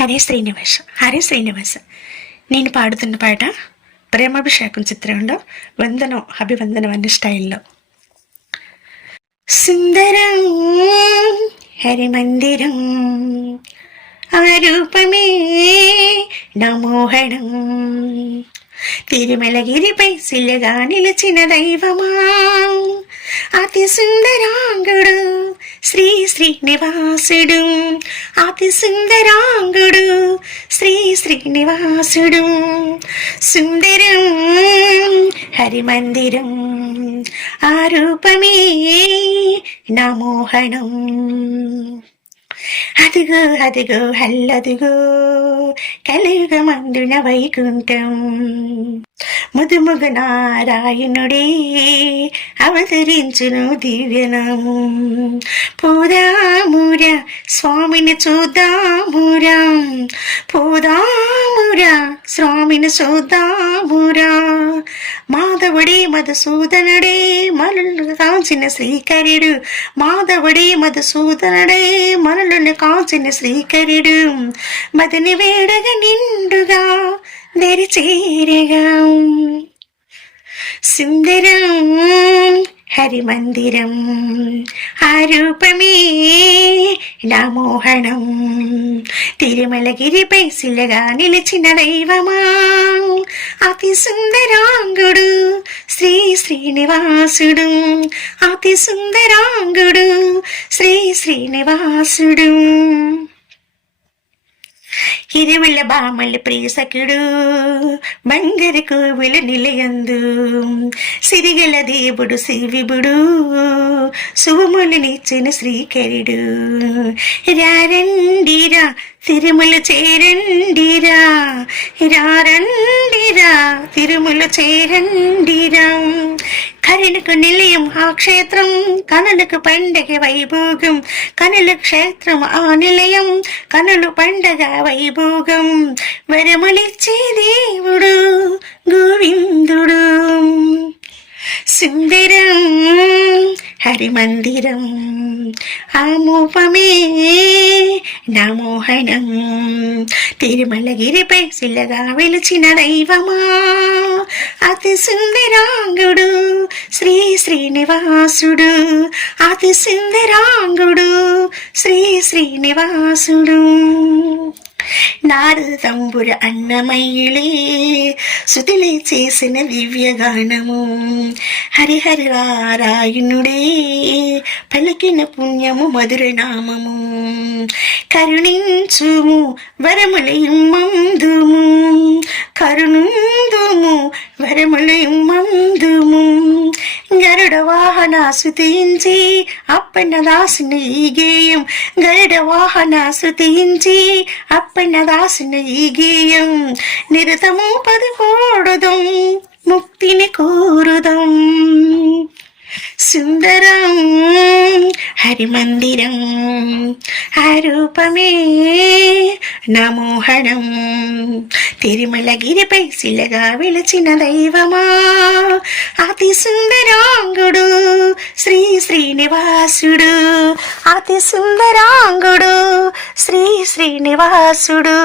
హరే శ్రీనివాస్ హరే శ్రీనివాస్. నేను పాడుతున్న పాట ప్రేమాభిషేకం చిత్రంలో వందనం అభివందనం అనే స్టైల్లో. సుందరం హరిమందిరం ఆ రూపమే నమోహనం తిరుమలగిరిపై శిలగా నిలిచిన దైవమా? అతి సుందరాంగుడు శ్రీ శ్రీనివాసుడు అతి సుందరాంగుడు శ్రీ శ్రీనివాసుడు సుందరం హరిమందిరం ఆ రూపమే నమోహనం అదిగో అదిగో హల్లదిగో కలియుగ మందున వైకుంఠం ముదుముగ నారాయణుడే అవతరించును దివ్యనాము. పోదామురా స్వామిని చూద్దామురా. పోదామురా స్వామిని చూద్దామురా. మాధవుడే మధుసూదనుడే మనులను కాంచిన శ్రీకరుడు. మాధవుడే మధుసూదనుడే మనులను కాంచిన శ్రీకరుడు. మదని వేడగ నిండుగా దరి చేరగా సుందరం హరిమందిరం ఆ రూపమే నామోహనం తిరుమలగిరిపై శిలగా నిలిచిన దైవమా అతి సుందరాంగుడు శ్రీ శ్రీనివాసుడు అతి సుందరాంగుడు శ్రీ శ్రీనివాసుడు హిరివిళ్ళ బామళ్ళ ప్రియసకుడు బంగరి కోవిల నిలయందు సిరిగల దేవుడు శివిబుడు శుభములనిచ్చిన శ్రీకరుడు. రారండిరా తిరుమల చేరండిరా రారండిరా తిరుమల చేరండిరా కరుణకు నిలయం ఆ క్షేత్రం కనులకు పండగ వైభోగం కనుల క్షేత్రం ఆ నిలయం కనులు పండగ వైభోగం వరములిచ్చే దేవుడు గోవిందుడు సుందరం హరిమందిరం ఆమోపమే మూపమే నమోహనం తిరుమలగిరిపై శిలగా వెలిచిన దైవమా అతి సుందరాంగుడు శ్రీ శ్రీనివాసుడు అతి సుందరాంగుడు. శ్రీ శ్రీనివాసుడు. నారదంబుర అన్నమయ్యులే శృతిలే చేసిన దివ్యగానము. హరిహర నారాయణుడే పలికిన పుణ్యము మధుర నామము. కరుణించుము వరములయుమందుము కరుణుందుము వరములయుమందుము గరుడ వాహన శృతించి అప్పన్న దాసుని ఈ గేయం గరుడ వాహన శృతించి అప్పన్న దాసుని ఈ గేయం నిరతము పదుకోడుదం ముక్తిని కోరుదం సుందరం హరిమందిరం ఆ రూపమే నమోహనం తిరుమలగిరిపై శిలగా వెలిచిన దైవమా అతి సుందరాంగుడు శ్రీ శ్రీనివాసుడు. అతి సుందరాంగుడు శ్రీ శ్రీనివాసుడు.